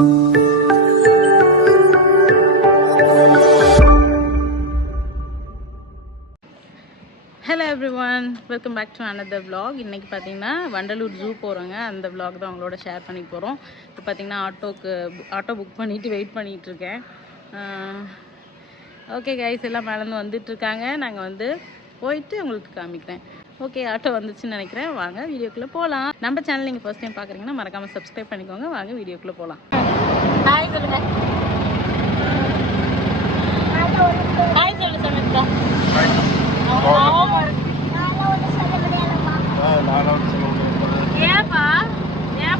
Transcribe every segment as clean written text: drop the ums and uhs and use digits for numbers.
Hello everyone, welcome back to another vlog. இன்றைக்கி பார்த்தீங்கன்னா Vandalur zoo போகிறோங்க. அந்த vlog தான் அவங்களோட ஷேர் பண்ணி போகிறோம். இப்போ பார்த்தீங்கன்னா ஆட்டோ புக் பண்ணிவிட்டு வெயிட் பண்ணிகிட்ருக்கேன். ஓகே கைஸ், எல்லாம் மேலேருந்து வந்துட்டுருக்காங்க. நாங்கள் வந்து போயிட்டு உங்களுக்கு காமிக்கிறேன். ஓகே, ஆட்டோ வந்துச்சுன்னு நினைக்கிறேன். வாங்க வீடியோக்குள்ளே போகலாம். நம்ம சேனல் நீங்கள் ஃபர்ஸ்ட் டைம் பார்க்குறீங்கன்னா மறக்காமல் சப்ஸ்கிரைப் பண்ணிக்கோங்க. வாங்க வீடியோக்குள்ளே போகலாம். ஹாய் சொல்லுங்கள். ஹாய் சொல்லு சமீபா. ஏப்பா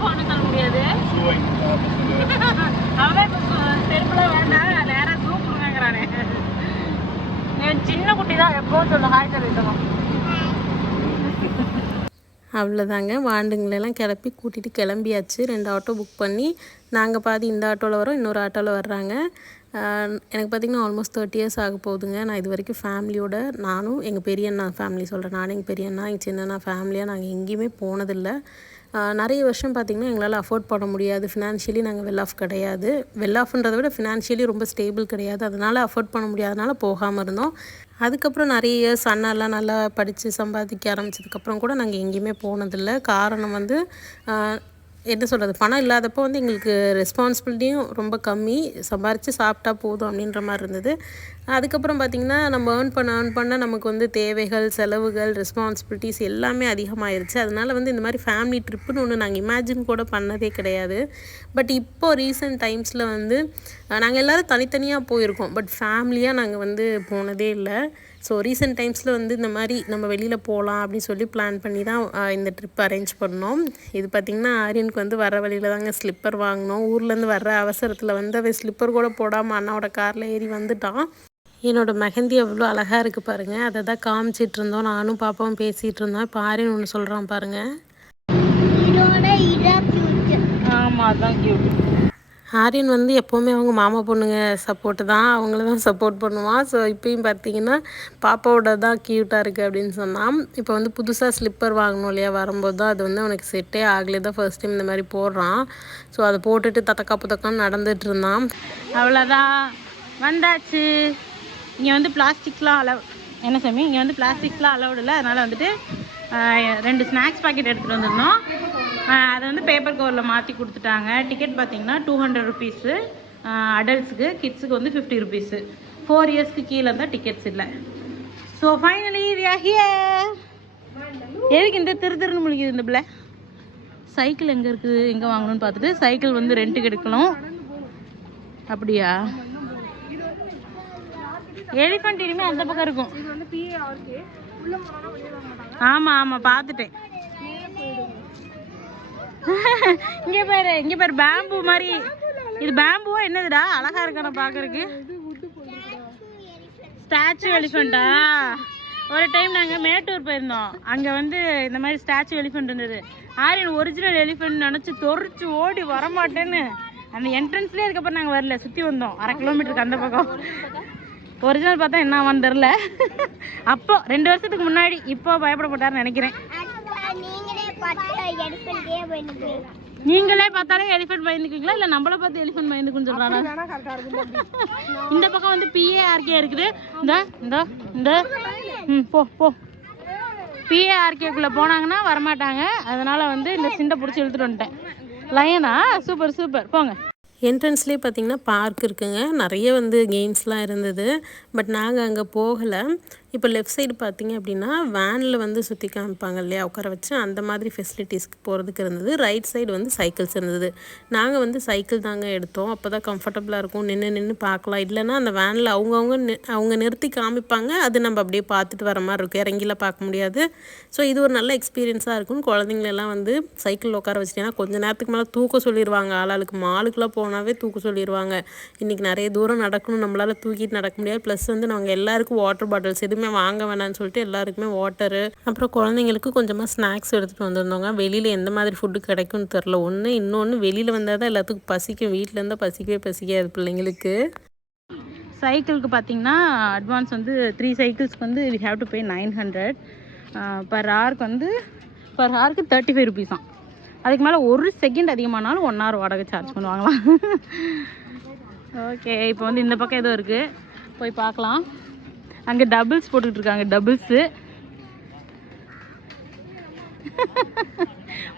ஒன்றும் சொல்ல முடியாது. அவன் செருப்புலாம் வேண்டாம், நேராக சூப்புங்கிறானே. என் சின்ன குட்டி தான் எப்போவும் சொல்ல ஹாய் சொல்லிட்டோம். அவ்வளோதாங்க, வாண்டுங்களெல்லாம் கிளப்பி கூட்டிகிட்டு கிளம்பியாச்சு. 2 ஆட்டோ புக் பண்ணி நாங்கள் பாதி இந்த ஆட்டோவில் வரோம், இன்னொரு ஆட்டோவில் வர்றாங்க. எனக்கு பார்த்திங்கன்னா ஆல்மோஸ்ட் 30 இயர்ஸ் ஆக போகுதுங்க. நான் இது வரைக்கும் ஃபேமிலியோட, நானும் எங்கள் பெரியண்ணா ஃபேமிலி சொல்கிறேன், நானும் எங்கள் பெரியண்ணா எங்கள் சின்னண்ணா ஃபேமிலியாக நாங்கள் எங்கேயுமே போனதில்லை. நிறைய வருஷம் பார்த்திங்கன்னா எங்களால் அஃபோர்ட் பண்ண முடியாது. ஃபினான்ஷியலி நாங்கள் வெல் ஆஃப் கிடையாது. வெல் ஆஃப்ன்றதை விட ஃபினான்ஷியலி ரொம்ப ஸ்டேபிள் கிடையாது. அதனால் அஃபோர்ட் பண்ண முடியாதனால போகாமல் இருந்தோம். அதுக்கப்புறம் நிறைய இயர்ஸ் அண்ணாலாம் நல்லா படித்து சம்பாதிக்க ஆரம்பித்ததுக்கப்புறம் கூட நாங்கள் எங்கேயுமே போனதில்லை. காரணம் வந்து என்ன சொல்கிறது, பணம் இல்லாதப்போ வந்து எங்களுக்கு ரெஸ்பான்சிபிலிட்டியும் ரொம்ப கம்மி, சம்பாரித்து சாப்பிட்டா போதும் அப்படின்ற மாதிரி இருந்தது. அதுக்கப்புறம் பார்த்திங்கன்னா நம்ம ஏர்ன் பண்ண நமக்கு வந்து தேவைகள், செலவுகள், ரெஸ்பான்சிபிலிட்டிஸ் எல்லாமே அதிகமாகிருச்சு. அதனால் வந்து இந்த மாதிரி ஃபேமிலி ட்ரிப்புன்னு ஒன்று நாங்கள் இமேஜின் கூட பண்ணதே கிடையாது. பட் இப்போது ரீசெண்ட் டைம்ஸில் வந்து நாங்கள் எல்லோரும் தனித்தனியாக போயிருக்கோம், பட் ஃபேமிலியாக நாங்கள் வந்து போனதே இல்லை. ஸோ ரீசெண்ட் டைம்ஸில் வந்து இந்த மாதிரி நம்ம வெளியில் போகலாம் அப்படின்னு சொல்லி பிளான் பண்ணி தான் இந்த ட்ரிப் அரேஞ்ச் பண்ணோம். இது பார்த்திங்கன்னா ஆரியனுக்கு வந்து வர வழியில் தாங்க ஸ்லிப்பர் வாங்கினோம். ஊர்லேருந்து வர்ற அவசரத்தில் வந்து அவன் ஸ்லிப்பர் கூட போடாமல் அண்ணாவோட காரில் ஏறி வந்துட்டான். என்னோடய மெஹந்தி எவ்வளோ அழகாக இருக்குது பாருங்கள், அதை தான் காமிச்சிட்டு இருந்தோம். நானும் பாப்பாவும் பேசிகிட்டு இருந்தோம். இப்போ ஆரியன் ஒன்று சொல்கிறான் பாருங்கள். ஆமாம், அதுதான் கியூட். ஆரியன் வந்து எப்போவுமே அவங்க மாமா பொண்ணுங்க சப்போர்ட்டு தான், அவங்கள தான் சப்போர்ட் பண்ணுவான். ஸோ இப்போயும் பார்த்திங்கன்னா பாப்பாவோட தான் க்யூட்டாக இருக்குது அப்படின்னு சொன்னான். இப்போ வந்து புதுசாக ஸ்லிப்பர் வாங்கணும் இல்லையா, வரும்போது தான் அது வந்து அவனுக்கு செட்டே ஆகலே தான் ஃபர்ஸ்ட் டைம் இந்த மாதிரி போடுறான். ஸோ அதை போட்டுட்டு தத்தக்கா புத்தக்கான்னு நடந்துட்டு இருந்தான். அவ்வளோதான், வந்தாச்சு. இங்கே வந்து பிளாஸ்டிக்லாம் என்ன சாமி, இங்கே வந்து பிளாஸ்டிக்லாம் அலவுட் இல்லை. அதனால் வந்துட்டு 2 ஸ்நாக்ஸ் பாக்கெட் எடுத்துகிட்டு வந்துருந்தோம். அதை வந்து பேப்பர் கவரில் மாற்றி கொடுத்துட்டாங்க. டிக்கெட் பார்த்திங்கன்னா 200 ருபீஸு அடல்ட்ஸுக்கு, கிட்ஸுக்கு வந்து 50 ருபீஸு. 4 இயர்ஸ்க்கு கீழே இருந்தால் டிக்கெட்ஸ் இல்லை. So finally we are here. எதுக்கு இந்த திருன்னு முழிக்குது இந்த பிள்ளை? சைக்கிள் எங்கே இருக்குது, எங்கே வாங்கணும்னு பார்த்துட்டு சைக்கிள் வந்து ரெண்ட்டுக்கு எடுக்கணும். அப்படியா? எலிஃபண்ட் இனிமேல் அந்த பக்கம் இருக்கும். ஆமாம் பார்த்துட்டேன். இங்கே பாரு பேம்பு மாதிரி. இது பேம்புவா என்னதுடா, அழகா இருக்கான பார்க்கறதுக்கு. ஸ்டாச்சு எலிஃபண்டா? ஒரு டைம் நாங்கள் மேட்டூர் போயிருந்தோம், அங்கே வந்து இந்த மாதிரி ஸ்டாச்சு எலிஃபண்ட் இருந்தது. ஆரியன் ஒரிஜினல் எலிஃபண்ட் நினச்சி தொறிச்சு ஓடி வரமாட்டேன்னு அந்த என்ட்ரன்ஸ்லேயே இருக்கப்போ நாங்கள் வரல, சுற்றி வந்தோம் 1/2 கிலோமீட்டருக்கு அந்த பக்கம். ஒரிஜினல் பார்த்தா என்ன ஆவான்னு தெரில. அப்போ 2 வருஷத்துக்கு முன்னாடி. இப்போ பயப்பட மாட்டாருன்னு நினைக்கிறேன். நீங்களே பார்த்தாலே எலிஃபண்ட் பயந்துக்குவீங்களா, இல்லை நம்மளை பார்த்து எலிஃபண்ட் பயந்துக்குன்னு சொல்கிறாங்க? இந்த பக்கம் வந்து PARK இருக்குது. இந்த போ PARKக்குள்ளே போனாங்கன்னா வரமாட்டாங்க. அதனால் வந்து இந்த சிண்டை பிடிச்சி இழுத்துட்டு வந்துட்டேன். லயனா சூப்பர் போங்க. என்ட்ரன்ஸ்லேயே பார்த்திங்கன்னா பார்க் இருக்குங்க, நிறைய வந்து கேம்ஸ்லாம் இருந்தது. பட் நாங்கள் அங்கே போகலை. இப்போ லெஃப்ட் சைடு பார்த்திங்க அப்படின்னா வேனில் வந்து சுற்றி காமிப்பாங்க இல்லையா, உட்கார வச்சு, அந்த மாதிரி ஃபெசிலிட்டிஸ்க்கு போகிறதுக்கு இருந்தது. ரைட் சைடு வந்து சைக்கிள்ஸ் இருந்தது. நாங்கள் வந்து சைக்கிள் தாங்க எடுத்தோம், அப்போ தான் கம்ஃபர்டபுளாக இருக்கும், நின்று பார்க்கலாம். இல்லைன்னா அந்த வேனில் அவங்க நிறுத்தி காமிப்பாங்க, அது நம்ம அப்படியே பார்த்துட்டு வர மாதிரி இருக்கும், இறங்கிலாம் பார்க்க முடியாது. ஸோ இது ஒரு நல்ல எக்ஸ்பீரியன்ஸாக இருக்கும். குழந்தைங்களெல்லாம் வந்து சைக்கிள் உட்கார வச்சிட்டிங்கன்னா கொஞ்சம் நேரத்துக்கு மேலே தூக்க சொல்லிடுவாங்க. ஆளாளுக்கு மாலுக்குலாம் போனாவே தூக்க சொல்லிடுவாங்க. இன்றைக்கி நிறைய தூரம் நடக்கணும், நம்மளால் தூக்கிட்டு நடக்க முடியாது. ப்ளஸ் வந்து நாங்கள் எல்லாருக்கும் வாட்டர் பாட்டில்ஸ் எதுவுமே வாங்க வேணான்னு சொல்லிட்டு எல்லாருக்குமே வாட்டரு, அப்புறம் குழந்தைங்களுக்கு கொஞ்சமாக ஸ்நாக்ஸ் எடுத்துகிட்டு வந்திருந்தோங்க. வெளியில் எந்த மாதிரி ஃபுட்டு கிடைக்கும்னு தெரில. இன்னொன்று வெளியில் வந்தால் தான் எல்லாத்துக்கும் பசிக்கும், வீட்டில் இருந்தால் பசிக்காது பிள்ளைங்களுக்கு. சைக்கிளுக்கு பார்த்திங்கன்னா அட்வான்ஸ் வந்து 3 சைக்கிள்ஸ்க்கு வந்து we have to pay 900 per ஹவருக்கு வந்து 35 ருபீஸ் தான். அதுக்கு மேலே 1 செகண்ட் அதிகமானாலும் 1 hour வாடகை சார்ஜ் பண்ணுவாங்களாம். ஓகே, இப்போ வந்து இந்த பக்கம் ஏதோ இருக்குது, போய் பார்க்கலாம். அங்கே டபுள்ஸ் போட்டுக்கிட்டு இருக்காங்க. டபுள்ஸு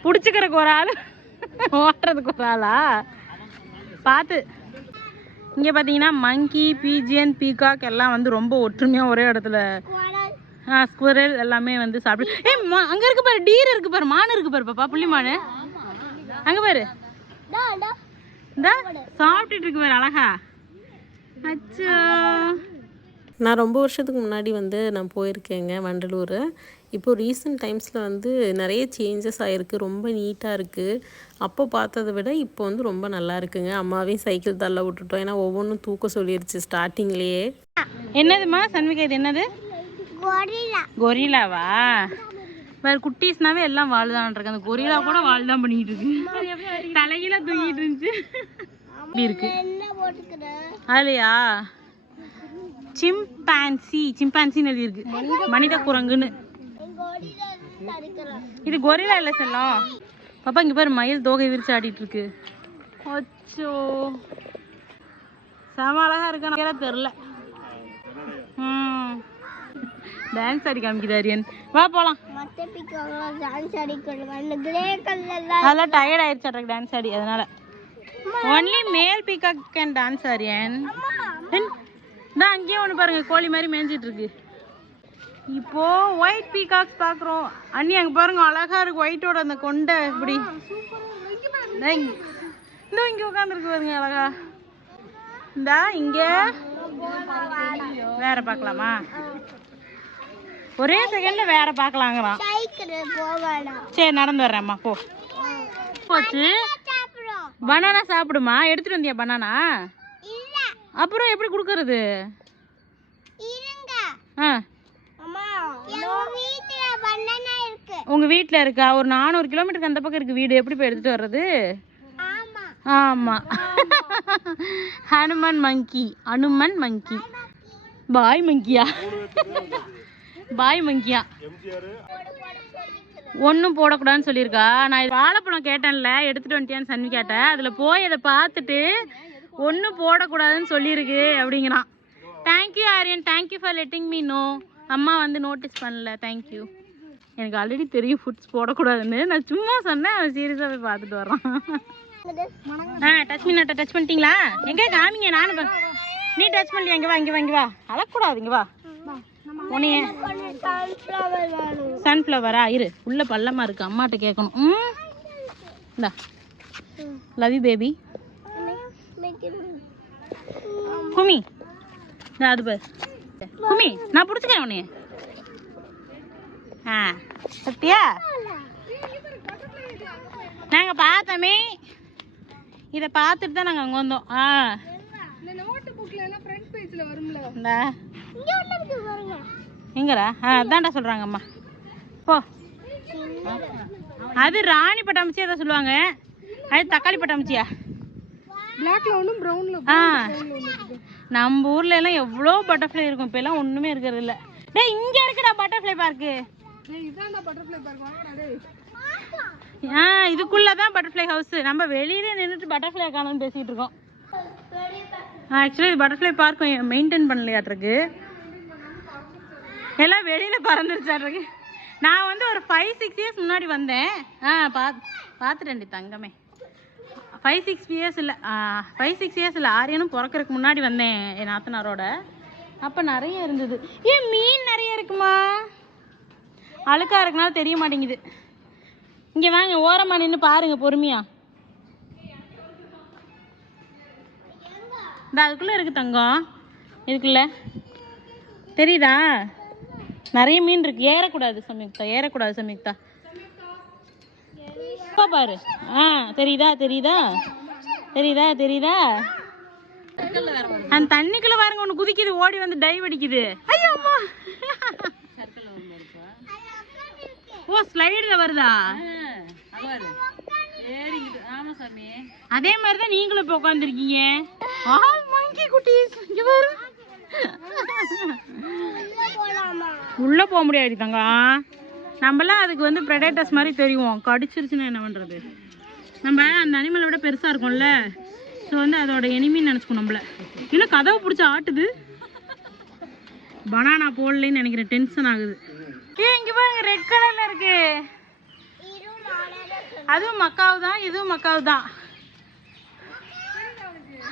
பிடிச்சிக்கிறக்கு ஒரு ஆள், ஓட்டுறதுக்கு ஒரு ஆளா பார்த்து. இங்கே பார்த்தீங்கன்னா மங்கி, பீஜியன், பீகாக் எல்லாம் வந்து ரொம்ப ஒற்றுமையாக ஒரே இடத்துல. ஸ்குரல் எல்லாமே வந்து சாப்பிடு. அங்கே இருக்கு பாரு, டீர் இருக்கு பாரு, மான் இருக்கு பாரு பாப்பா, புள்ளி மான் அங்கே பாரு, இந்த சாப்பிட்டுட்டு இருக்கு பாரு அழகா. அச்சோ, நான் ரொம்ப வருஷத்துக்கு முன்னாடி வந்து நான் போயிருக்கேங்க வண்டலூர். இப்போது ரீசெண்ட் டைம்ஸில் வந்து நிறைய சேஞ்சஸ் ஆகிருக்கு, ரொம்ப நீட்டாக இருக்குது. அப்போ பார்த்ததை விட இப்போ வந்து ரொம்ப நல்லா இருக்குங்க. அம்மாவையும் சைக்கிள் தள்ள விட்டுட்டோம், ஏன்னா ஒவ்வொன்றும் தூக்க சொல்லிடுச்சு ஸ்டார்டிங்லேயே. என்னதுமா சன்விகா, இது என்னது? கொரிலாவா? வேறு குட்டீஸ்னாவே எல்லாம் வாழ்தான் இருக்கு, அந்த கொரிலா கூட வாழ்தான் பண்ணிக்கிட்டு இருக்கு. தலைகீழ தூங்கிட்டு இருந்துச்சு. இப்படி இருக்கு அதுலையா? சிம்பான்சின்னு எழுதி இருக்கு, மனித குரங்குன்னு. இது கொரிலா இல்லை செல்லம். பாப்பா இங்கே பாரு, மயில் தோகை விரிச்சு ஆடிட்டு இருக்கு. அச்சோ, செம அழகா இருக்கா தெரியல. டான்ஸ் ஆடி காமிக்குது ஆரியன். வா போலாம். அதெல்லாம் டயர்ட் ஆயிடுச்சு டான்ஸ் ஆடி, அதனால. ஒன்லி மேல் பீகாக் கேன் டான்ஸ் ஆரியன். தான் அங்கேயே ஒன்று பாருங்க, கோழி மாதிரி மேய்ஞ்சிட்டு இருக்கு. இப்போ ஒயிட் பீகாக்ஸ் பார்க்குறோம். அண்ணி அங்கே பாருங்க, அழகா இருக்கு ஒயிட்டோட அந்த கொண்டை. இப்படி இந்த இங்கே உட்காந்துருக்கு பாருங்க அழகா. இந்தா இங்கே வேற பார்க்கலாமா? ஒரே செகண்ட்ல வேற பார்க்கலாங்கிறான். சரி நடந்து வர்றேம்மா, போ. போச்சு. பனானா சாப்பிடுமா? எடுத்துட்டு வந்தியா பனானா? அப்புறம் எப்படி கொடுக்கறது? உங்க வீட்டுல இருக்கா? ஒரு 400 கிலோமீட்டருக்கு அந்த பக்கம் இருக்கு வீடு, எப்படி போய் எடுத்துட்டு வர்றது? ஆமா. ஹனுமன் மங்கி, அனுமன் மங்கி, பாய் மங்கியா, பாய் மங்கியா. ஒன்றும் போடக்கூடாதுன்னு சொல்லியிருக்கா. நான் வாழைப்பழம் கேட்டேன்ல, எடுத்துட்டு வந்துட்டியான்னு சன்வி கேட்டேன். அதில் போய் அதை பார்த்துட்டு ஒன்றும் போடக்கூடாதுன்னு சொல்லியிருக்கு அப்படிங்கிறான். Thank you Aryan, thank you for letting me know. அம்மா வந்து நோட்டீஸ் பண்ணல, தேங்க்யூ. எனக்கு ஆல்ரெடி தெரியும் ஃபுட்ஸ் போடக்கூடாதுன்னு, நான் சும்மா சொன்னேன். அவன் சீரியஸாக போய் பார்த்துட்டு வரான். டச் மீ நட்டை டச் பண்ணிட்டீங்களா? எங்கே காமிங்க, நானும் நீ டச் பண்ணலையா? இங்கே வா, இங்கே வா, இங்கே வா. அழக்கூடாது, இங்கே வா. உன்னைய சன்ஃப்ளவரா? இரு, உள்ள பள்ளமா இருக்கு, அம்மாட்ட கேட்கணும். இந்தா, லவ் யூ பேபி. குமி, அது பாரு குமி, நான் பிடிச்சிக்கிறேன் உன்னைய. சத்தியா நாங்கள் பார்த்தோமே, இதை பார்த்துட்டு தான் நாங்கள் அங்கே வந்தோம். எங்கடா? அதான்டா சொல்கிறாங்க அம்மா. போ. அது ராணி பட்டாம்பூச்சி எதை சொல்லுவாங்க, அது தக்காளி பட்டாம்பூச்சியா? நம்ம ஊர்ல எல்லாம் எவ்வளோ பட்டர்ஃப்ளை இருக்கும், இப்போ எல்லாம் ஒன்றுமே இருக்கிறது இல்லை. டேய் இங்கே இருக்குடா பட்டர்ஃப்ளை பார்க்கு. இதுக்குள்ளதான் பட்டர்ஃப்ளை ஹவுஸ். நம்ம வெளியில நின்றுட்டு பட்டர்ஃப்ளை காணோம்னு பேசிட்டு இருக்கோம். ஆக்சுவலி பட்டர்ஃப்ளை பார்க் மெயின்டைன் பண்ணலையாட்டிருக்கு, எல்லாம் வெளியில பறந்துருச்சாட்டிருக்கு. நான் வந்து ஒரு 5-6 இயர்ஸ் முன்னாடி வந்தேன். பார்த்துட்டேன்டி தங்கமே. 5-6 இயர்ஸ் இல்லை, 5-6 இயர்ஸ் இல்லை, ஆரியனும் பிறக்கிறதுக்கு முன்னாடி வந்தேன் என் நாத்தனாரோட. அப்போ நிறைய இருந்தது. ஏன் மீன் நிறைய இருக்குமா? அழுக்கா இருக்குனால தெரிய மாட்டேங்குது. இங்கே வாங்க, ஓரமாக நின்று பாருங்க பொறுமையா. இந்த அதுக்குள்ளே இருக்குது தங்கம், இதுக்குள்ள தெரியுதா? நிறைய மீன் இருக்கு. ஏறக்கூடாது சம்யுக்தா, ஏறக்கூடாது சம்யுக்தா. பாரு, தெரியுதா தெரியுதா தெரியுதா தெரியுதா? அந்த தண்ணிக்குள்ள பாருங்க, ஒன்று குதிக்குது, ஓடி வந்து டைவ் அடிக்குது. ஐயோ அம்மா. ஓ ஸ்லைடுல வருதா? அதே மாதிரி தான் நீங்களும் இப்போ உட்காந்துருக்கீங்க. மங்கி குட்டீஸ் இங்க பாரு. உள்ள போக முடியாது தங்கம். நம்மளாம் அதுக்கு வந்து ப்ரெடேட்டர்ஸ் மாதிரி தெரியும். கடிச்சிருச்சுன்னா என்ன பண்ணுறது? நம்ம அந்த அனிமலை விட பெருசாக இருக்கும்ல, ஸோ வந்து அதோட எனிமின்னு நினச்சிக்கணும் நம்மள. இன்னும் கதவை பிடிச்சி ஆட்டுது. பனானா போடலன்னு நினைக்கிறேன், டென்ஷன் ஆகுது. இங்கே பாருங்க, ரெட் கலரில் இருக்கு. அதுவும் மக்காவு தான், இதுவும் மக்காவு தான்.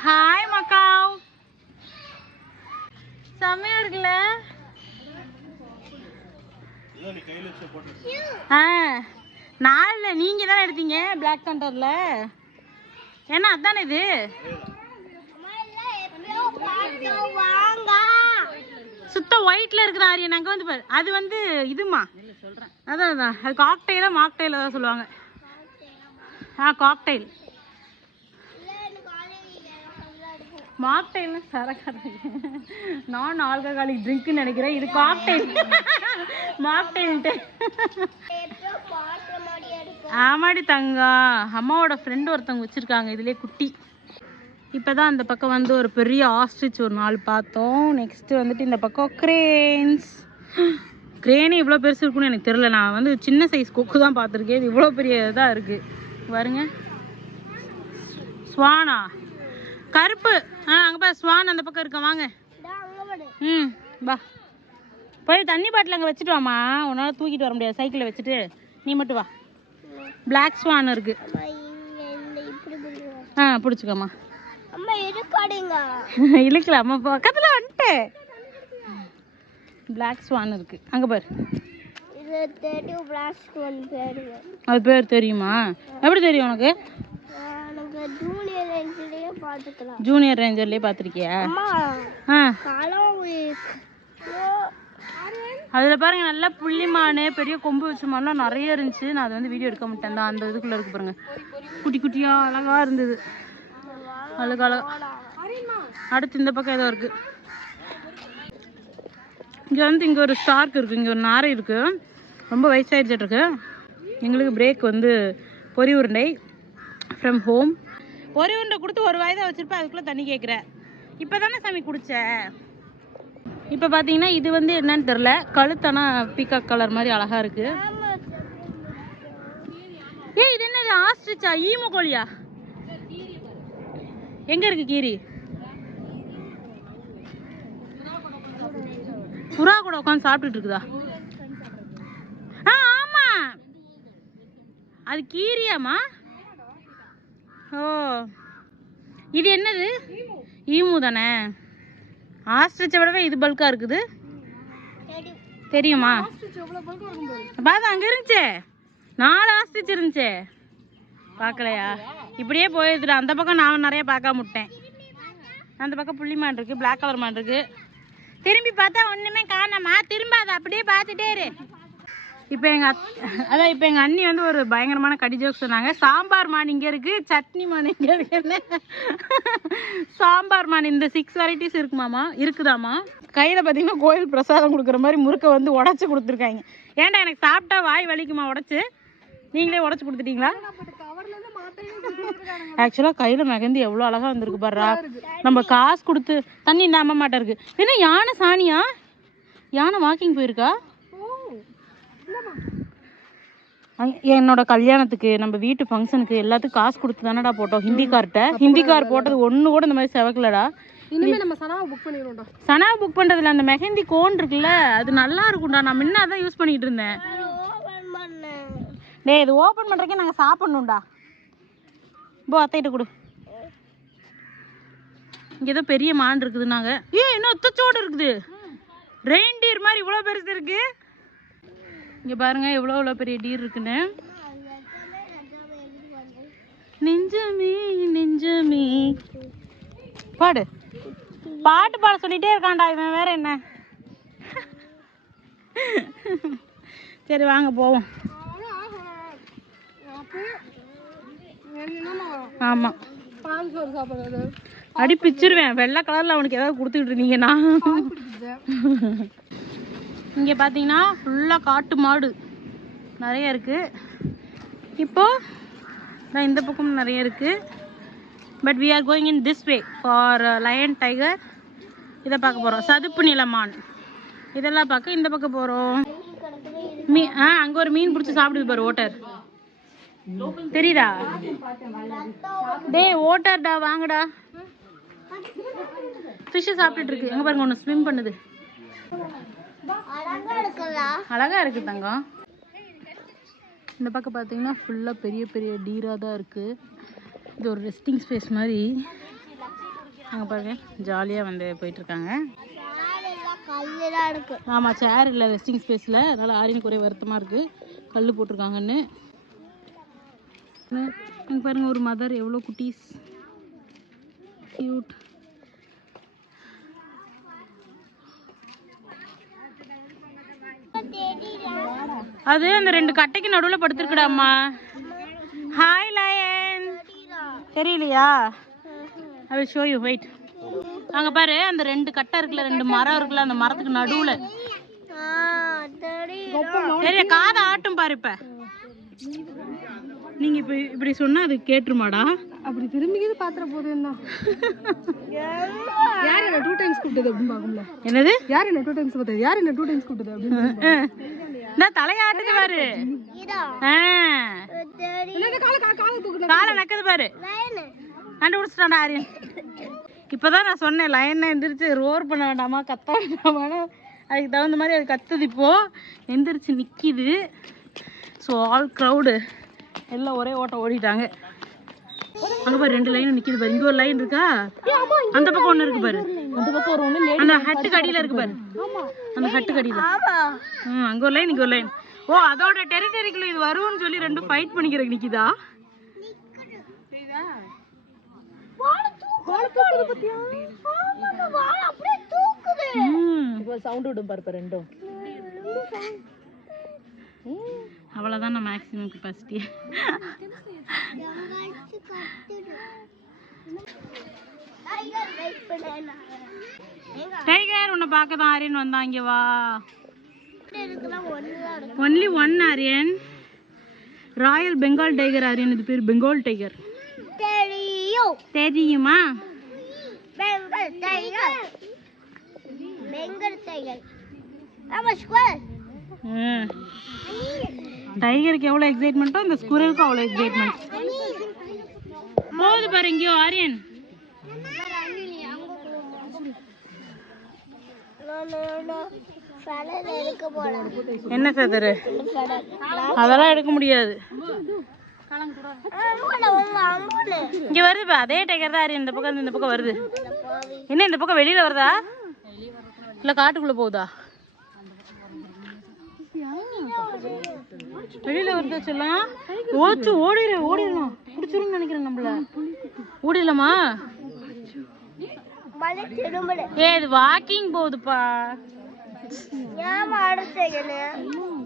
ஹாய் மக்காவ், செம்மையா இருக்குல்ல? நான் இல்லை, நீங்க தானே எடுத்தீங்க பிளாக் தண்டர்ல. ஏன்னா அதானே இது. சுத்த ஒயிட்ல இருக்கிற ஆரியன் அங்கே வந்து பாரு. அது வந்து இதுமா, அதான் அதான் அது காக்டெயிலா மாக்டெயில தான் சொல்லுவாங்க. காக்டெயில். மாக்டெயில்னு சரக்கு. நான் ஆல்கஹாலிக் ட்ரிங்க்னு நினைக்கிறேன். இது காக்டெயில். மாக்டெயில்ட்டு. ஆமாடி தங்கம், அம்மாவோட ஃப்ரெண்டு ஒருத்தவங்க வச்சுருக்காங்க இதுலேயே குட்டி. இப்போ தான் அந்த பக்கம் வந்து ஒரு பெரிய ஆஸ்ட்ரிச் ஒரு நாள் பார்த்தோம். நெக்ஸ்ட்டு வந்துட்டு இந்த பக்கம் கிரேன்ஸ். கிரேனே இவ்வளோ பெருசு இருக்குன்னு எனக்கு தெரில. நான் வந்து சின்ன சைஸ் கொக்கு தான் பார்த்துருக்கேன். இது இவ்வளோ பெரிய இதாக இருக்குது பாருங்க. ஸ்வானா கருப்பு. அங்கே பாரு ஸ்வான் அந்த பக்கம் இருக்க. வாங்க. வா போய் தண்ணி பாட்டில் அங்கே வச்சுட்டு வாமா. உன்னால் தூக்கிட்டு வர முடியாது சைக்கிளில் வச்சுட்டு. நீ மட்டும் வா. பிளாக் ஸ்வான் இருக்கு. பிடிச்சிக்கம்மா. இழுக்கலாமா? பக்கத்தில் வந்துட்டு பிளாக் ஸ்வான் இருக்கு. அங்கே பாரு. அது பேர் தெரியுமா? எப்படி தெரியும் உனக்கு? ஜூனியர் ரேஞ்சர்லயே பார்த்துருக்கியா? அதில் பாருங்க, நல்லா புள்ளிமானு பெரிய கொம்பு வச்ச மாதிரிலாம் நிறைய இருந்துச்சு. நான் அதை வந்து வீடியோ எடுக்க மாட்டேன். தான் அந்த இதுக்குள்ளே இருக்கு பாருங்க, குட்டி குட்டியா அழகா இருந்தது. அழகா அடுத்து இந்த பக்கம் ஏதோ இருக்கு. இங்கே வந்து இங்கே ஒரு ஸ்டார்க் இருக்கு, இங்கே ஒரு நாரை இருக்கு. ரொம்ப வயசாகிடுச்சிட்டு இருக்கு. எங்களுக்கு பிரேக் வந்து பொரி உருண்டை ஃப்ரம் ஹோம். பொரி உருண்டை கொடுத்து ஒரு வாய் தான் வச்சிருப்பேன், அதுக்குள்ளே தண்ணி கேட்குற. இப்போ தானே சாமி குடிச்ச. இப்போ பார்த்தீங்கன்னா இது வந்து என்னன்னு தெரில, கழுத்தானா பீகாக் கலர் மாதிரி அழகா இருக்கு. ஏய் இது என்னது? ஆஸ்ட்ரிச்சா? ஈமு கோழியா? எங்க இருக்கு கீரி? புறா கூட உட்காந்து சாப்பிட்டுட்டு இருக்குதா? ஆமா, அது கீரியாமா? ஓ, இது என்னது? ஈமு தானே. ஆஸ்ட்ரிச்சை விடவே இது பல்கா இருக்குது. தெரியுமா? பாத்து அங்க இருந்துச்சே 4 ஆஸ்ட்ரிச் இருந்துச்சே, பார்க்கலையா? இப்படியே போயிடுது. அந்த பக்கம் நான் நிறைய பார்க்காம விட்டேன். அந்த பக்கம் புள்ளி மான் இருக்கு, பிளாக் கலர் மான் இருக்கு. திரும்பி பார்த்தா ஒண்ணுமே காணாமா. திரும்ப அதை அப்படியே பார்த்துட்டே இரு. இப்போ எங்கள் அண்ணி வந்து ஒரு பயங்கரமான கடி ஜோக் சொன்னாங்க. சாம்பார் மான் இங்கே இருக்குது, சட்னி மான் இங்கே இருக்குன்னு. சாம்பார் மான் இந்த 6 வெரைட்டிஸ் இருக்குதாமா. கையில் பார்த்தீங்கன்னா கோயில் பிரசாதம் கொடுக்குற மாதிரி முறுக்கை வந்து உடச்சி கொடுத்துருக்காங்க. ஏன்டா எனக்கு சாப்பிட்டா வாய் வலிக்குமா உடச்சி? நீங்களே உடச்சி கொடுத்துட்டீங்களா? ஆக்சுவலாக கையில் மெகந்தி எவ்வளோ அழகாக வந்திருக்கு பாருடா. நம்ம காசு கொடுத்து தண்ணி இந்த அம்மா மாட்டா இருக்கு. ஏன்னா யானை சாணியா? யானை வாக்கிங் போயிருக்கா? என்னோட கல்யாணத்துக்கு நம்ம வீட்டு ஃபங்க்ஷனுக்கு எல்லாத்துக்கும் காசு கொடுத்து தானடா போட்டோம் ஹிந்திக்கார்ட்ட. ஹிந்திக்கார் போட்டது ஒன்று கூட இந்த மாதிரி செவக்கலடா. இனிமேல் நம்ம சனாவை புக் பண்ணிடுவோம்டா. சனாவை புக் பண்ணுறதுல அந்த மெஹந்தி கோன் இருக்குல்ல, அது நல்லா இருக்கும்டா. நான் முன்ன அதான் யூஸ் பண்ணிட்டு இருந்தேன். டேய் இது ஓப்பன் பண்ணுறக்கே நாங்கள் சாப்பிட்ணும்டா. போ அத்தைகிட்ட கொடு. இங்கே ஏதோ பெரிய மான் இருக்குது. நாங்கள் இன்னும் ஒத்தச்சோடு இருக்குது. ரெயின்டீர் மாதிரி இவ்வளோ பெருசு இருக்கு. இங்கே பாருங்க எவ்வளோ பெரிய டீர் இருக்குன்னு. நெஞ்சமே நெஞ்சமே பாடு. பாட்டு பாட சொல்லிட்டே இருக்கான்டா இவன், வேற என்ன? சரி வாங்க போவோம். ஆமாம் அடி பிச்சிருவேன். வெள்ளை கலரில் அவனுக்கு ஏதாவது கொடுத்துக்கிட்டு இருந்தீங்கன்னா. இங்கே பார்த்தீங்கன்னா ஃபுல்லாக காட்டு மாடு நிறைய இருக்குது. இப்போது இந்த பக்கம் நிறைய இருக்குது. But we are going in this way for lion tiger. இதை பார்க்க போகிறோம். சதுப்பு நிலமான் இதெல்லாம் பார்க்க இந்த பக்கம் போகிறோம். அங்க ஒரு மீன் பிடிச்சி சாப்பிடுது பாரு ஓட்டர். தெரியுதா? டேய் ஓட்டர்டா வாங்கடா. ஃபிஷ் சாப்பிட்டுட்டு இருக்கு. எங்க பாருங்க ஒன்று ஸ்விம் பண்ணுது. அழகா இருக்கு தங்கம். இந்த பக்கம் பார்த்தீங்கன்னா ஃபுல்லாக பெரிய பெரிய டீராக தான் இருக்குது. இது ஒரு ரெஸ்டிங் ஸ்பேஸ் மாதிரி. அங்கே பாருங்க ஜாலியாக வந்து போயிட்டுருக்காங்க. ஆமாம் சேர் இல்லை ரெஸ்டிங் ஸ்பேஸில். அதனால் ஆரியனுக்கு ஒரே வருத்தமாக இருக்குது கல் போட்டிருக்காங்கன்னு. அங்கே பாருங்கள் ஒரு மதர் எவ்வளோ குட்டீஸ் கியூட். அது அந்த ரெண்டு கட்டைக்கு நடுவில் படுத்துருக்குடாம்மா. Hi lion. தெரியலையா? I will show you wait. அங்கே பாரு அந்த ரெண்டு கட்டை இருக்குல்ல, ரெண்டு மரம் இருக்குல்ல, அந்த மரத்துக்கு நடுவில் தெரிய காதை ஆட்டும் பாரு. இப்போ நீங்க இப்போ இப்படி சொன்னா அது கேட்டுருமாடா? அப்படி திரும்பிக்கிது பாத்திர போதும் தான். யார் என்ன 2 டைம்ஸ் கூப்பிட்டது அப்படின்னு பார்க்கும்ல. என்னது யார் என்ன 2 டைம்ஸ் பார்த்தது? யார் என்ன 2 டைம்ஸ் கூப்பிட்டது அப்படின்னு நான் தலையாட்டுது பாரு. காலை நக்குது பாரு. கண்டுபிடிச்சிட்டான்டா ஆரியன். இப்போதான் நான் சொன்னேன் லயன் எந்திரிச்சு ரோர் பண்ண வேண்டாமா கத்த வேண்டாமான்னு. அதுக்கு தகுந்த மாதிரி அது கத்துது. இப்போ எந்திரிச்சு நிற்கிது. ஸோ ஆல் க்ரௌடு எல்லாம் ஒரே ஓட்டம் ஓடிட்டாங்க. அங்கே பாரு 2 லைன் நிற்கிது பாரு. இங்கே ஒரு லைன் இருக்கா, அந்த பக்கம் ஒன்று இருக்கு பாரு. அந்த பக்கம் ஒரு ஒன்று அந்த ஹட்டுக்கு அடியில் இருக்கு பாரு. அந்த ஹட்டுக்கு அடியில் அங்கே ஒரு லைன், இங்கே ஒரு லைன். ஓ அதோட டெரிட்டரிக்குள்ள இது வரும்னு சொல்லி ரெண்டும் ஃபைட் பண்ணிக்கிறதுக்கு நிற்கிதா? சவுண்ட் விடும் பாரு ரெண்டும். அவ்வளோதான் நான் மேக்ஸிமம் கெப்பாசிட்டி. டைகர் உன்னை பார்க்க தான் ஆரியன் வந்தான். இங்கே வா. Only one Aryan. Royal Bengal tiger Aryan. இது பேர் பெங்கால் டைகர். தெரியுமா? டைகருக்கு எவ்வளோ எக்ஸைட்மெண்ட்டோ இந்த ஸ்குரலுக்கும் அவ்வளோ எக்ஸைட்மெண்ட். போகுது பாரு இங்கேயோ ஆரியன். என்ன சதரு? அதெல்லாம் எடுக்க முடியாது. இங்க வருது பா. அதே டைகர் தான் ஆரியன். இந்த பக்கம் இந்த பக்கம் வருது. என்ன இந்த பக்கம் வெளியில வருதா இல்ல காட்டுக்குள்ள போகுதா? வெளியில வருதா சொல்லலாம். ஓச்சு ஓடிடலாம். பிடிச்சிருன்னு நினைக்கிறேன். நம்மள ஓடிடலாமா? இது வாக்கிங் போகுதுப்பா.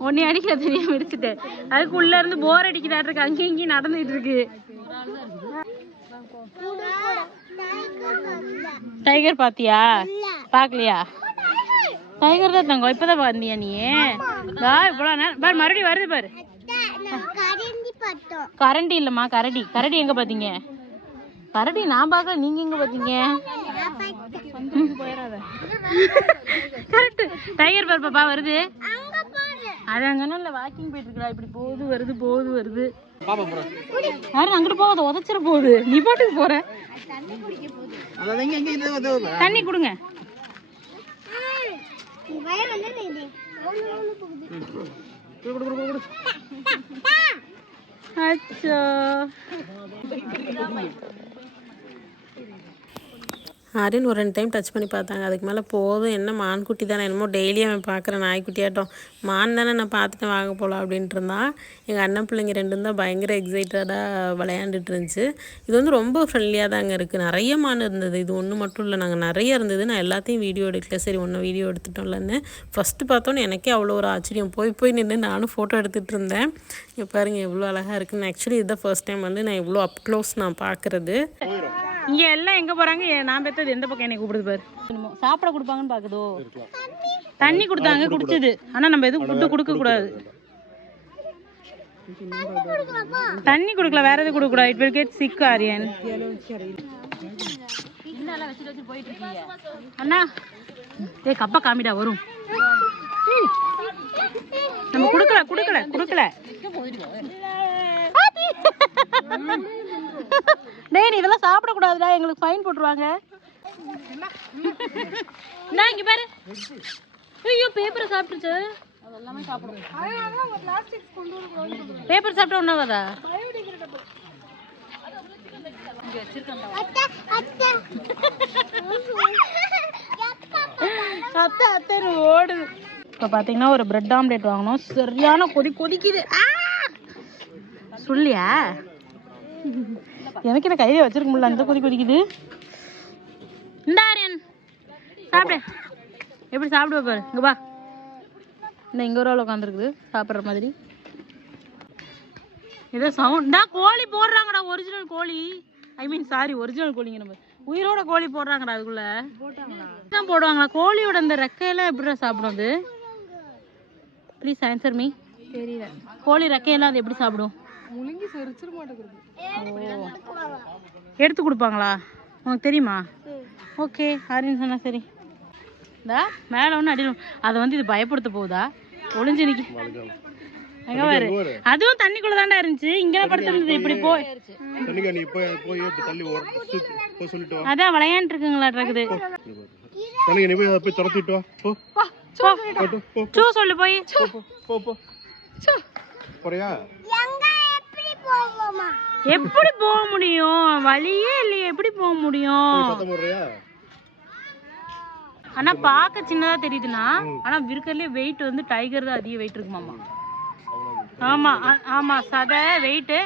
ஒன்னே அடிக்கிற தெரியாம எடுத்துட்டேன். அதுக்கு உள்ள இருந்து போர் அடிக்கிறாட்டு இருக்கு. அங்கேயும் இங்கேயும் நடந்துட்டு இருக்கு. டைகர் பாத்தியா? பாக்கலையா? டைகர் தான் தங்கம். இப்பதான் வந்தியா நீ? இவ்வளவு நேரம் பாரு. மறுபடியும் வருது பாரு. கரண்டி இல்லம்மா, கரடி. கரடி எங்க பாத்தீங்க? கரடி நான் பார்க்கல. நீங்க எங்க பாத்தீங்க? கரெக்ட். டைகர் பாரு பாப்பா வருது. அது அங்கே வாக்கிங் போயிட்டு இருக்கா. இப்படி போகுது வருது போகுது வருது. யாரும் அங்கிட்டு போகாத, உதச்சிட போகுது. நீ பாட்டுக்கு போற. தண்ணி கொடுங்க. அச்சோ ஆரியன் ஒரு 2 டைம் டச் பண்ணி பார்த்தாங்க. அதுக்கு மேலே போதும், என்ன மான்குட்டி தானே, என்னமோ டெய்லியும் அவன் பார்க்குற நாய்க்குட்டியாட்டம், மான் தானே நான் பார்த்துட்டு வாங்க போகலாம் அப்படின்ட்டு இருந்தான். எங்கள் அண்ணன் பிள்ளைங்க 2 தான் பயங்கர எக்ஸைட்டடாக விளையாண்டுட்டு இருந்துச்சு. இது வந்து ரொம்ப ஃப்ரெண்ட்லியாக தாங்க இருக்குது. நிறைய மான் இருந்தது. இது ஒன்று மட்டும் இல்லை, நாங்கள் நிறைய இருந்தது. நான் எல்லாத்தையும் வீடியோ எடுக்கல. சரி ஒன்று வீடியோ எடுத்துட்டோம்லன்னு ஃபஸ்ட்டு பார்த்தோன்னே எனக்கே அவ்வளோ ஒரு ஆச்சரியம். போய் நின்று நானும் ஃபோட்டோ எடுத்துகிட்டு இருந்தேன். இங்கே பாருங்கள் எவ்வளோ அழகாக இருக்குன்னு. ஆக்சுவலி இதுதான் ஃபர்ஸ்ட் டைம் வந்து நான் இவ்வளோ அப் க்ளோஸ் நான் பார்க்குறது. இங்கே எல்லாம் எங்கே போகிறாங்க? நான் பெற்றது எந்த பக்கம் என்னை கூப்பிடுது பாரு. சாப்பிட கொடுப்பாங்கன்னு பார்க்குதோ. தண்ணி கொடுத்தாங்க, குடிச்சது. ஆனால் நம்ம எதுவும் ஃபுட்டு கொடுக்கக்கூடாது. தண்ணி கொடுக்கல, வேற எதுவும் கொடுக்கக்கூடாது. It will get sick Aryan. அண்ணா ஏ கப்பா காமிடா வரும். நம்ம குடுக்கல டேய் நீ இதெல்லாம் சாப்பிடக்கூடாதுடா, எங்களுக்கு ஃபைன் போட்டுருவாங்க. நான் இங்க பாரு. ஐயோ பேப்பரை சாப்பிட்டுச்சு. அதெல்லாமே சாப்பிடும். பேப்பர் சாப்பிட்டா ஒன்றாவதா? அத்தை ஓடுது. இப்போ பார்த்தீங்கன்னா ஒரு பிரெட் ஆம்லேட் வாங்கணும். சரியான கொதிக்குது. சொல்லியா எனக்கு என்ன கையில வச்சிருக்க முடியல, அந்த கொதிக்குது. இந்த ஆரியன் சாப்பிடு. எப்படி சாப்பிடுவ பாரு. இங்க வா, இந்த இங்க ஒரு ஆள் உட்காந்துருக்குது சாப்பிட்ற மாதிரி. ஏதோ சவுண்டா கோழி போடுறாங்கடா. ஒரிஜினல் கோழி, ஐ மீன் சாரி ஒரிஜினல் கோழிங்க. நம்ம உயிரோட கோழி போடுறாங்கடா. அதுக்குள்ள தான் போடுவாங்களா? கோழியோட இந்த ரெக்கையெல்லாம் எப்படிடா சாப்பிடும் அது? Please answer me. தெரியல. கோழி ரெக்கையெல்லாம் அது எப்படி சாப்பிடும்? முழுங்கி செரிச்சிர மாட்டேங்குது. எடுத்து கொடுப்பாங்களா? உனக்கு தெரியுமா? ஓகே ஆரின்னு சொன்னா சரி. இந்தா மேலே ஒன்று அடிடும். அதை வந்து இது பயப்படுத்த போகுதா? ஒளிஞ்சு நிற்கி எங்க பாரு. அதுவும் தண்ணிக்குள்ள தாண்டா இருந்துச்சு. இங்கே படுத்துருந்தது. இப்படி போய் அதான் விளையாண்டு இருக்குங்களா? சொல்லு போய் எப்படி போக முடியும்? வழியே இல்லையே, எப்படி போக முடியும்? ஆனா பார்க்க சின்னதா தெரியுதுன்னா, ஆனா இருக்கிறதுலே வெயிட் வந்து டைகர் தான் அதிக வெயிட் இருக்குமாமா. ஆமா ஆமா சதை வெயிட்.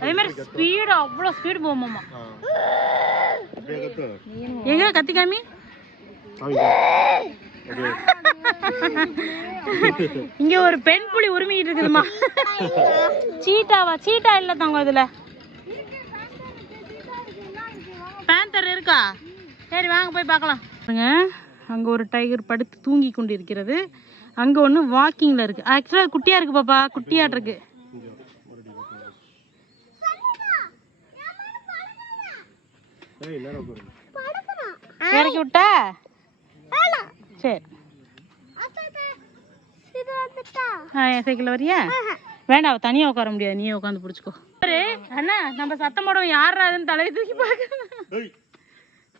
அதே மாதிரி ஸ்பீடு, அவ்வளோ ஸ்பீடு போகுமாமா. எங்க கத்திக்காமி இங்க ஒரு பெண் புலி உரிமையிட்டு இருக்குதுமா. சீட்டாவா? சீட்டா இல்ல தாங்க இதுல. பேந்தர் இருக்கா? சரி வாங்க போய் பார்க்கலாம். அங்க ஒரு டைகர் படுத்து தூங்கி கொண்டு இருக்கிறது. அங்க ஒண்ணு வாக்கிங்ல இருக்கு. ஆக்சுவலா குட்டியா இருக்கு பாப்பா, குட்டியாட்டு இருக்கு. இறக்கி விட்டா சரி. சைக்கிள் வரியா? வேண்டாம், தனியா உட்கார முடியாது, நீயே உட்காந்து பிடிச்சிக்கோ. அண்ணா நம்ம சத்தம் போடுவோம். யாராதுன்னு தலையை தூக்கி பார்க்க.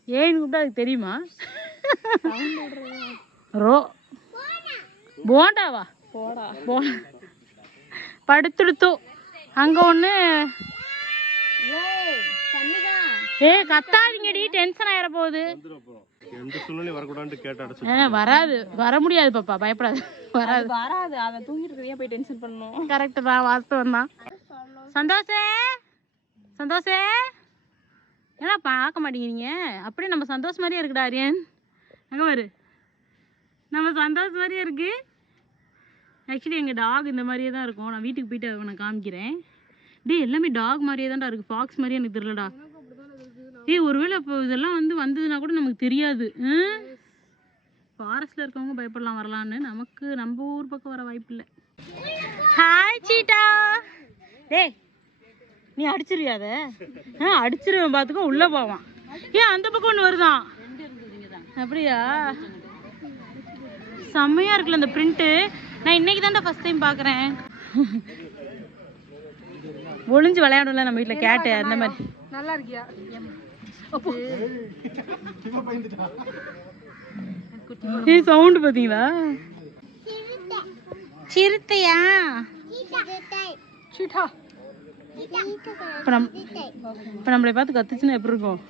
ஏன்னு கூப்பிட்டா அதுக்கு தெரியுமா? ரோ போண்டாவா? படுத்துடுத்தோ. அங்க ஒண்ணு. கத்தாதீங்கடி, டென்ஷன் ஆயிர போகுது. வராது, வர முடியாது பாப்பா, பயப்படாது. வராது. அதை தூங்கிட்டு இருக்கியா போய் டென்ஷன் பண்ணணும். கரெக்ட் தான், வாஸ்தவம் தான். சந்தோஷே ஏன்னா பார்க்க மாட்டேங்கிறீங்க? அப்படியே நம்ம சந்தோஷம் மாதிரியே இருக்குடா ஆரியன். அங்கே பாரு, நம்ம சந்தோஷம் மாதிரியே இருக்கு. ஆக்சுவலி எங்கள் டாக் இந்த மாதிரியே தான் இருக்கும். நான் வீட்டுக்கு போயிட்டு அதை நான் காமிக்கிறேன். டே எல்லாமே டாக் மாதிரியே தான்டா இருக்குது. ஃபாக்ஸ் மாதிரியே எனக்கு தெரியலடா. ஒருவேளை இப்போ இதெல்லாம் வந்ததுன்னா கூட நமக்கு தெரியாது. ஃபாரஸ்ட்டில் இருக்கவங்க பயப்படலாம் வரலான்னு. நமக்கு நம்ம ஊர் பக்கம் வர வாய்ப்பு இல்லை. ஹாய் சீட்டா. டேய் நீ அடிச்சிருவியாத? அடிச்சிருவேன் பார்த்துக்கோ. உள்ளே போவான். அந்த பக்கம் ஒன்று வருதான். அப்படியா? செம்மையாக இருக்குல்ல அந்த பிரிண்ட்டு. நான் இன்னைக்கு தான்டா ஃபர்ஸ்ட் டைம் பார்க்குறேன். ஒளிஞ்சு விளையாடும்ல நம்ம வீட்டில் கேட்டு, அந்த மாதிரி. நல்லா இருக்கியா? சவுண்டு பார்த்தீங்களா? சிறுத்தையா? இப்போ நம்மளை பார்த்து கத்துச்சுன்னா எப்படி இருக்கும்?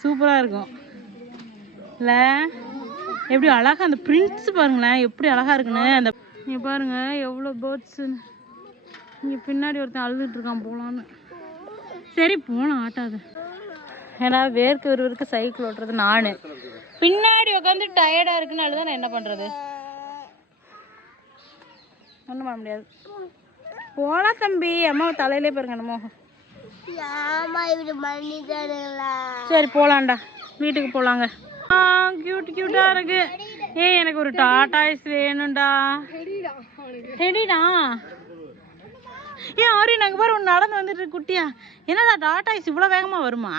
சூப்பராக இருக்கும் இல்லை? எப்படி அழகா அந்த பிரிண்ட்ஸ் பாருங்களேன், எப்படி அழகா இருக்குன்னு. அந்த இங்கே பாருங்க எவ்வளோ பேர்ட்ஸு. இங்கே பின்னாடி ஒருத்தன் அழுதுட்டு இருக்கான் போகலான்னு. சரி போகலாம், ஆட்டாது. ஏன்னா வேர்க்கு சைக்கிள் ஓட்டுறது நான். பின்னாடி உட்காந்து டயர்டாக இருக்குன்னு அழுதான் நான் என்ன பண்ணுறது? ஒன்றும் பண்ண முடியாது. போகலாம் தம்பி. அம்மாவை தலையிலே பாருங்க நம்ம. சரி போகலான்டா, வீட்டுக்கு போகலாங்க. கியூட்டா இருக்கு. எனக்கு ஒரு டாடாய்ஸ் வேணும்டா. ரெடிடா? ஆரி நாங்கள் பாரு ஒன்று நடந்து வந்துட்டு குட்டியா. என்னடா டாடாய்ஸ் இவ்வளோ வேகமாக வருமா?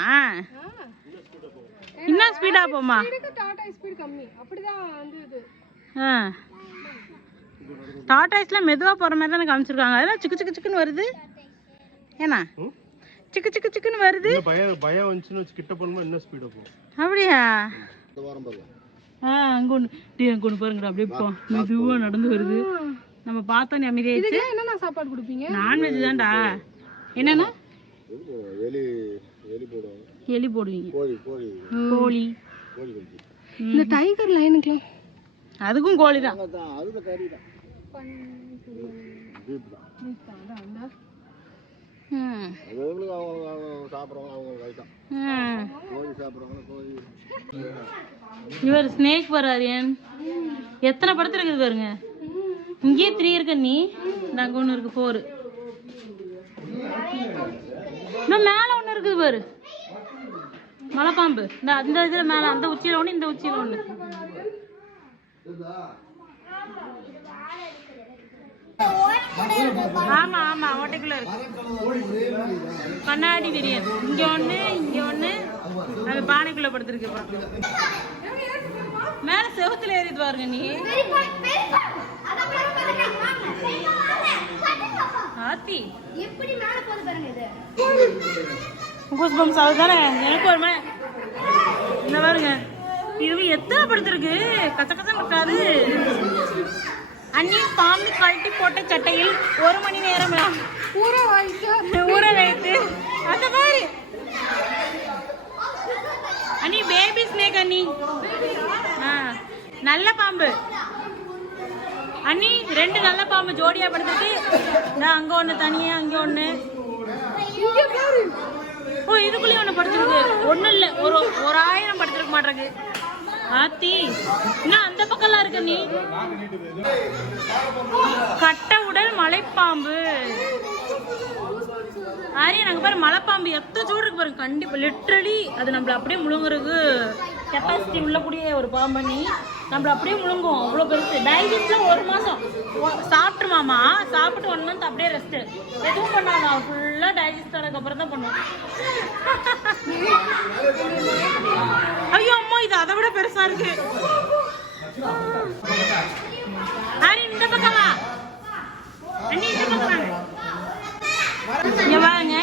இன்னும் ஸ்பீடாக போமா? டாடாய்ஸ்லாம் மெதுவாக போகிற மாதிரி தானே காமிச்சிருக்காங்க. அதெல்லாம் சிக்கு சிக்கு சிக்குன்னு வருது. ஏன்னா சிக்கு சிக்கு சிக்குன்னு வருது. பயம் வந்துச்சுன்னு வச்சு கிட்ட போகணுமா இன்னும் ஸ்பீடாக போகும். அப்படியா? அங்கே ஒன்று பாருங்கடா, அப்படியே போ மெதுவாக நடந்து வருது. நம்ம பார்த்தோம் அமைதியாச்சு. என்னென்ன சாப்பாடு கொடுப்பீங்க? நான்வெஜ் தான்டா. என்னன்னா எலி போடுவீங்க, கோழி. இந்த டைகர் லைனுக்குலாம் அதுக்கும் கோழி தான். இவர் ஸ்னேக் வராரியன் எத்தனை படத்துல இருக்குது பாருங்க. இங்கேயே 3 இருக்கு. நீ நாங்க ஒன்று இருக்கு 4. இன்னும் மேலே ஒன்று இருக்குது பாரு, மலைப்பாம்பு. இந்த அந்த இதில் மேலே அந்த உச்சியில் ஒன்று, இந்த உச்சியில் ஒன்று. ஆமா ஆமா, ஓட்டைக்குள்ள இருக்கு. கண்ணாடி விரியன் இங்க ஒண்ணு, இங்க ஒண்ணு. அது பானைக்குள்ள படுத்திருக்கு. மேல செவத்துல ஏறிட்டு பாருங்க. நீ ஆத்தி எப்படி மேல போகுது பாருங்க. இது கூஸ்பம்ஸ் அதுதானே. எனக்கு ஒரு இந்த பாருங்க, இது எத்தனை படுத்திருக்கு. கச்ச கச்சன்னு இருக்காது. அண்ணி பாம்பு கழட்டி போட்ட சட்டையில் 1 மணி நேரம் ஊற வைத்து அந்த மாதிரி. அண்ணி பேபி ஸ்னேக். அண்ணி நல்ல பாம்பு. அண்ணி 2 நல்ல பாம்பு ஜோடியா படுத்துட்டு, அங்க ஒண்ணு தனியா, அங்க ஒண்ணு. ஓ, இதுக்குள்ளேயே ஒண்ணு படுத்துருக்கு. ஒண்ணும் இல்ல, ஒரு 1000 படுத்திருக்க மாட்டேங்குது. ஆத்தி இன்னும் அந்த பக்கம்லாம் இருக்க. நீ கட்ட உடல் மலைப்பாம்பு. ஆரியா நாங்க பாரு, மலைப்பாம்பு எத்தனை சூடு இருக்கு பாருங்க. கண்டிப்பா லிட்ரலி அது நம்மள அப்படியே முழுங்குறதுக்கு கெப்பாசிட்டி உள்ளக்கூடிய ஒரு பாம்பு. நீ நம்மள அப்படியே முழுங்கும், அவ்வளோ பெருசு. டைஜஸ்ட்ல 1 மாசம் சாப்பிட்டுருமாமா. சாப்பிட்டு 1 மந்த் அப்படியே ரெஸ்ட், எதுவும் பண்ணாமா. ஃபுல்லா டைஜஸ்ட் ஆனதுக்கு அப்புறம் தான் பண்ணுவோம். ஐயோ அம்மா, இது அதை விட பெருசா இருக்கு. இந்த பக்கமா அண்ணி, இந்த பக்கம் இங்க பாருங்க.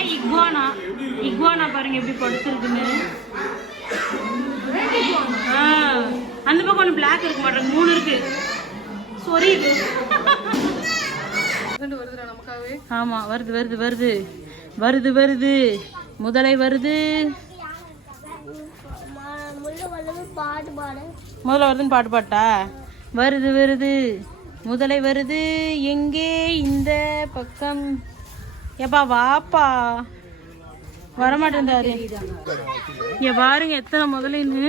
இக்வானா பாருங்க எப்படி படுத்துருக்குன்னு. அந்த பக்கம் ஒன்று பிளாக் இருக்க மாட்டேங்க, 3 இருக்கு. சாரி. ஆமா, வருது வருது வருது வருது வருது. முதலை வருது. முதல்ல வருதுன்னு பாட்டு பாட்டா. வருது வருது முதலை வருது. எங்கே இந்த பக்கம். ஏப்பா வாப்பா. வரமாட்டேன்டாரு. இங்க பாருங்க எத்தனை முதலைன்னு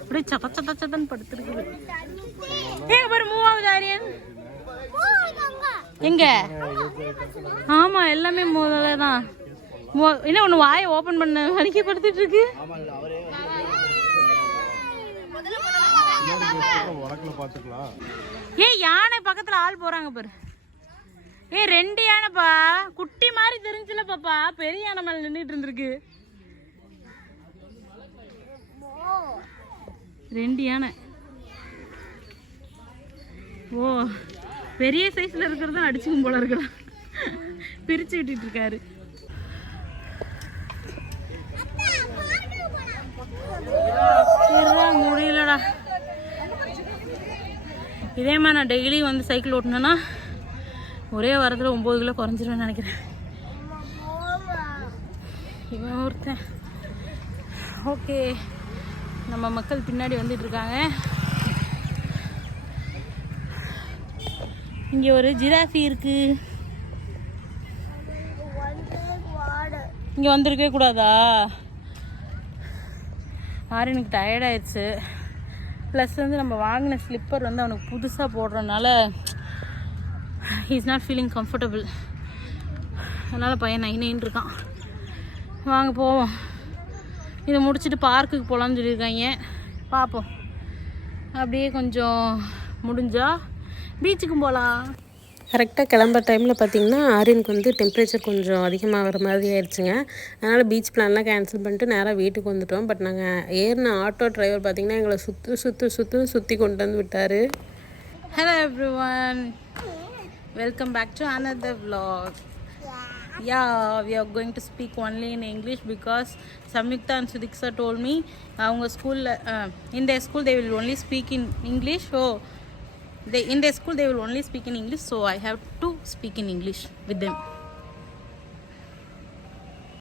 அப்படியே சத்த சத்த சத்தன்னு படுத்துருக்கு. ஏங்க பாரு, மூவாவது ஆரியன் எங்க? ஆமா, எல்லாமே முதல்ல தான். என்ன ஒண்ணு வாயை ஓபன் பண்ண வலிக்க படுத்துட்டு இருக்கு. ஏ, யானை பக்கத்துல ஆள் போறாங்க பாரு. ஏ, 2 யானைப்பா. குட்டி மாதிரி தெரிஞ்சுல பாப்பா, பெரிய யானை மேல நின்றுட்டு இருந்திருக்கு. 2 யானை. ஓ, பெரிய சைஸ்ல இருக்கிறது அடிச்சுக்கும் போல இருக்கடா. பிரிச்சு விட்டுட்டு இருக்காரு. முடியலடா. இதே மாதிரி நான் டெய்லி வந்து சைக்கிள் ஓட்டினேன்னா ஒரே வாரத்தில் 9 கிலோ குறைஞ்சிருவேன்னு நினைக்கிறேன். இவன் ஒருத்தன். ஓகே, நம்ம மக்கள் பின்னாடி வந்துட்டு இருக்காங்க. இங்கே ஒரு ஜிராஃபி இருக்கு. இங்கே வந்திருக்கவே கூடாதா? ஆரியனுக்கு டயர்டாயிடுச்சு. ப்ளஸ் வந்து நம்ம வாங்கின ஸ்லிப்பர் வந்து அவனுக்கு புதுசாக போடுறதுனால he is not feeling comfortable. அதனால் பையன் நைன்னு இருக்கான். வாங்க போவோம். இதை முடிச்சுட்டு பார்க்குக்கு போகலான்னு சொல்லியிருக்காங்க. பார்ப்போம். அப்படியே கொஞ்சம் முடிஞ்சால் பீச்சுக்கும் போகலாம். கரெக்டாக கிளம்புற டைமில் பார்த்திங்கன்னா ஆரியனுக்கு வந்து டெம்பரேச்சர் கொஞ்சம் அதிகமாகிற மாதிரி ஆயிடுச்சுங்க. அதனால் பீச் பிளான்லாம் கேன்சல் பண்ணிட்டு நேராக வீட்டுக்கு வந்துட்டோம். பட் நாங்கள் ஏறின ஆட்டோ டிரைவர் பார்த்திங்கன்னா எங்களை சுற்றி கொண்டு வந்து விட்டார். Hello everyone. Welcome back to another vlog. Yeah, we are going to speak only in English because Samyukta and Sudiksa told me our school in their school they will only speak in English. So in their school they will only speak in English, so I have to speak in English with them.